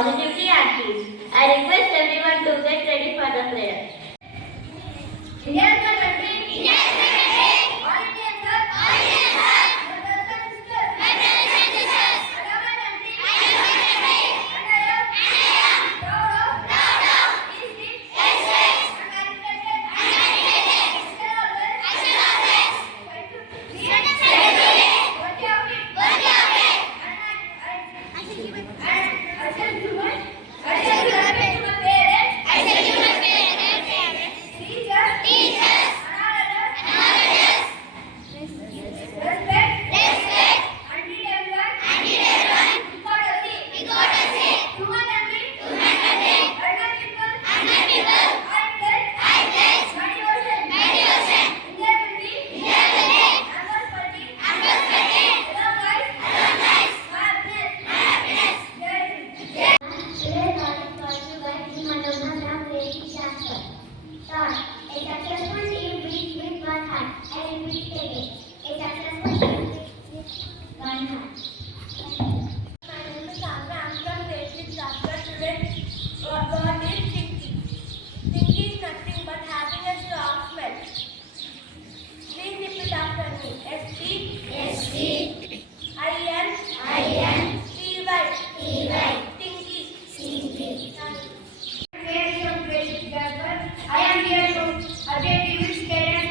positively active. I request everyone to get ready for the prayer. India is my country. India is my country. All Indians, sir. All Indians, sir. My brothers and sisters. My brothers and sisters. I love my country. I love my country. And I am proud of this state. Yes, sir. And dedicated. I shall always try to be worthy of it. Worthy of it. And I shall give it. And I shall give my parents. I shall give my parents. Teachers. And all others. Respect. Until everyone. Without a say. To my country. And my people. I pledge. My devotion. India will be. And prosperity. Long life. My happiness. Jai Hind. Today's topic was to by Grade-VI Jasper. Thought: a successful team beats with one heart. I repeat it again. A successful team beats with one heart. My name is Sandra. I am from Grade-VI Jasper. Today, what is thinking? Thinking is nothing but having a strong smell. Please repeat after me. S-T-I-N-T-Y. Thinking. Grade-VI Jasper. I am here to update you with state and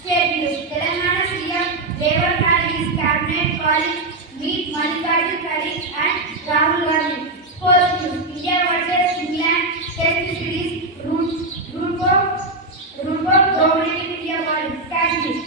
state news. Telangana CM Revant had his cabinet calling meet Mallikarjun Kharge and Rahul Gandhi. Sports news. India versus England Test series. Rootbook dominating India bowling. Catch this.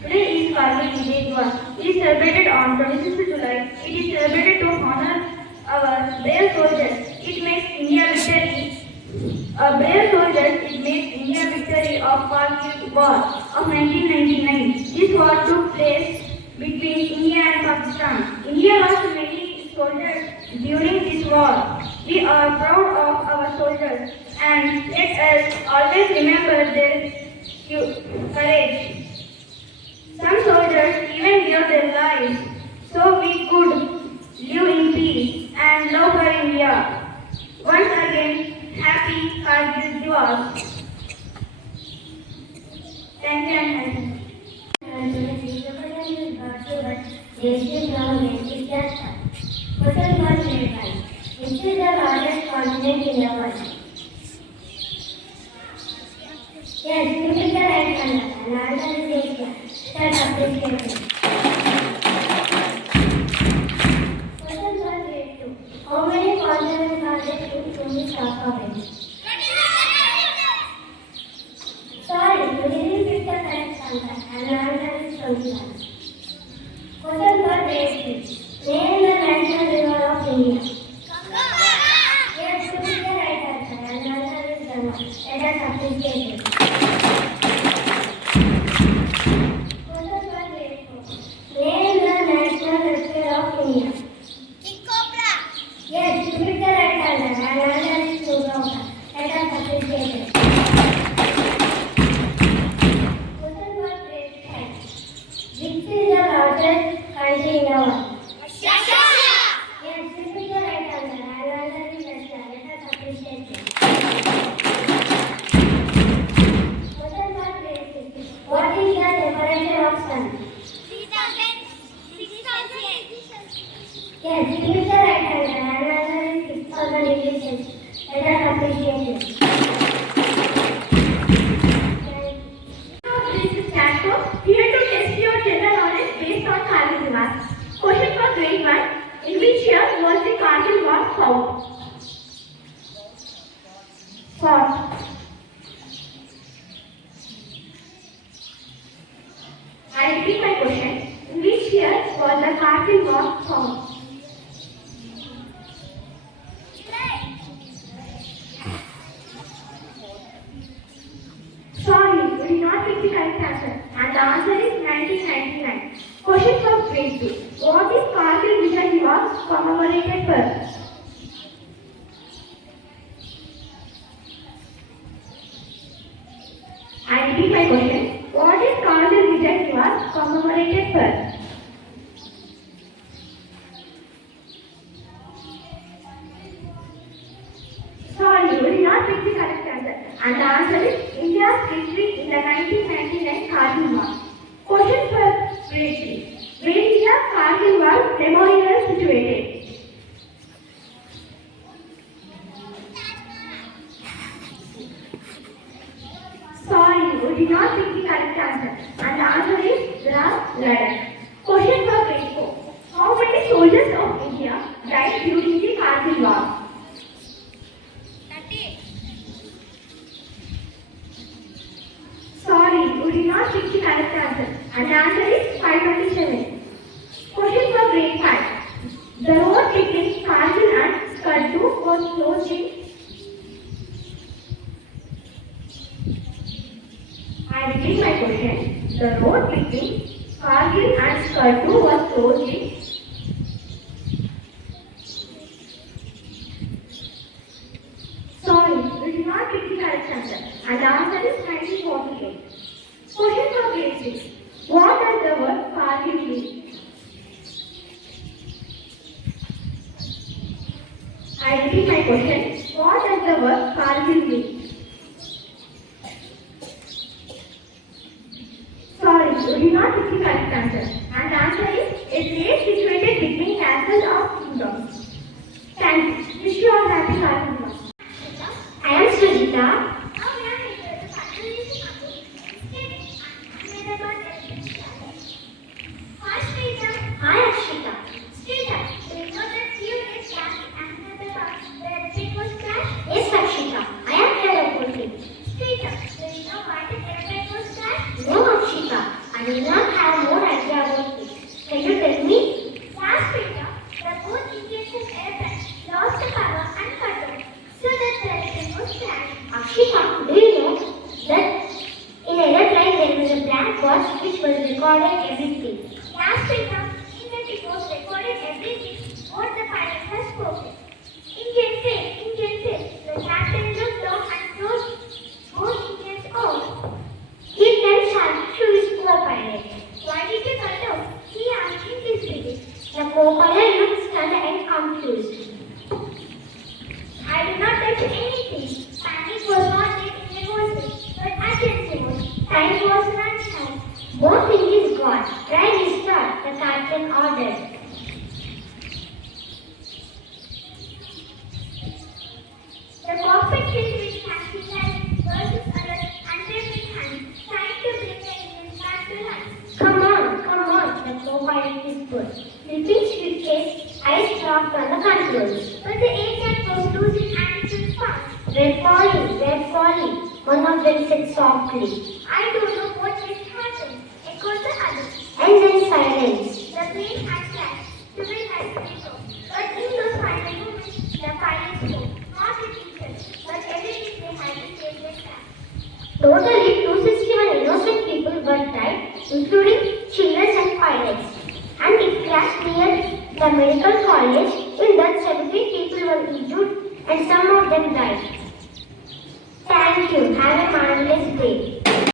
Today is Grade-VI. It is celebrated on 26th July. It is celebrated to honor our brave soldiers. It makes India victory of Kargil War of 1999. This war took place between India and Pakistan. India lost many soldiers during this war. We are proud of our soldiers and let us always remember their courage. Some soldiers even gave their lives so we could live in peace and love for India. Once again, happy Kargil Diwas. Thank you and happy. Question 1 verified. Which is the largest continent in the world? Yes, you pick the right answer. And answer is Asia. Start up this question. Question 1 grade 2. How many continents are there in this alphabet? Sorry, you didn't pick the correct answer. And answer is 21. Question 1 grade 3. Name the national river of India. Yes, you pick the right answer. And answer is Ganga. Let us appreciate it. Name the national reptile of India. Yes, you picked the right answer. And answer is Cobra. Let us appreciate it. Question 1 grade 5. Which is the largest country in the world? Yes, you picked the right answer. And answer is Russia. Let us appreciate it. Yes, it is the right answer. And answer is 6,000 degrees Celsius. Let us appreciate it. Grade-VI Jasper, here to test your general knowledge based on Kargil War. Question for Grade-I. In which year was the Kargil War fought? I repeat my question. In which year was the Kargil War fought? Sorry, we did not get the correct answer. And the answer is 1999. Question for Grade-II. What is Grade-VI Jasper commemorated for? I repeat my question. What is Grade-VI Jasper commemorated for? Sorry, you did not pick the correct answer. And the answer is India's victory in the 1999 Kargil War. Question for Grade-III. Where is the Kargil War memorial situated? Sorry, you did not pick the correct answer. And the answer is Ladakh. Question for Grade-IV. How many soldiers of India died during the Kargil War? Sorry, you did not pick the correct answer. And the answer is 527. Question for Grade-V. The road between Kargil and Skardu was closed in. I repeat my question. The road between Kargil and Skardu was closed in. Sorry, we did not get the correct answer. And the answer is 1948. Question for Grade-VI. What does the word Kargil mean? I repeat my question. What does the word Kargil mean? Sorry, we did not get the correct answer. And the answer is a place situated between castles or kingdoms. Thank you. Wish you all happy Kargil War. I am Sujita. Hi Akshita. Srita, do you know that few days back after the airplane was crashed? Yes Akshita, I am here about it. Srita, do you know why the airplane was crashed? No Akshita, I do not have more idea about it. Can you tell me? Last Srita, the both engines and airplane lost the power and control, so that the airplane was crashed. Akshita, do you know that in an airplane there was a black box which was recording everything? Last Srita, it was recorded everything what the pilot has spoken. Engine failed. The captain looked down and closed both engines off. He then shouted to his co-pilot. Why did you cut off? He asked in disbelief. The co-pilot looked stunned and confused. I did not touch anything. Panic was not yet in the voices, but urgency was. Time was running out. Both engines gone. Try restart, the captain ordered. The cockpit filled with taxi lights, versus alert, and trembling hands, trying to bring the engines back to life. Come on, the co-pilot whispered. Flipping suitcase, eyes locked on the controls. But the aircraft was losing attitude fast. We're falling, one of them said softly. I don't know what just happened, echoed the other. And then silence. The plane had crashed, to be nice so. But in those final moments, the pilot spoke, not the teachers, but everything they had to save their craft. Totally 261 innocent people were died, including children and pilots. And it crashed near the medical college. In that 17 people were injured and some of them died. Thank you. Have a marvelous day.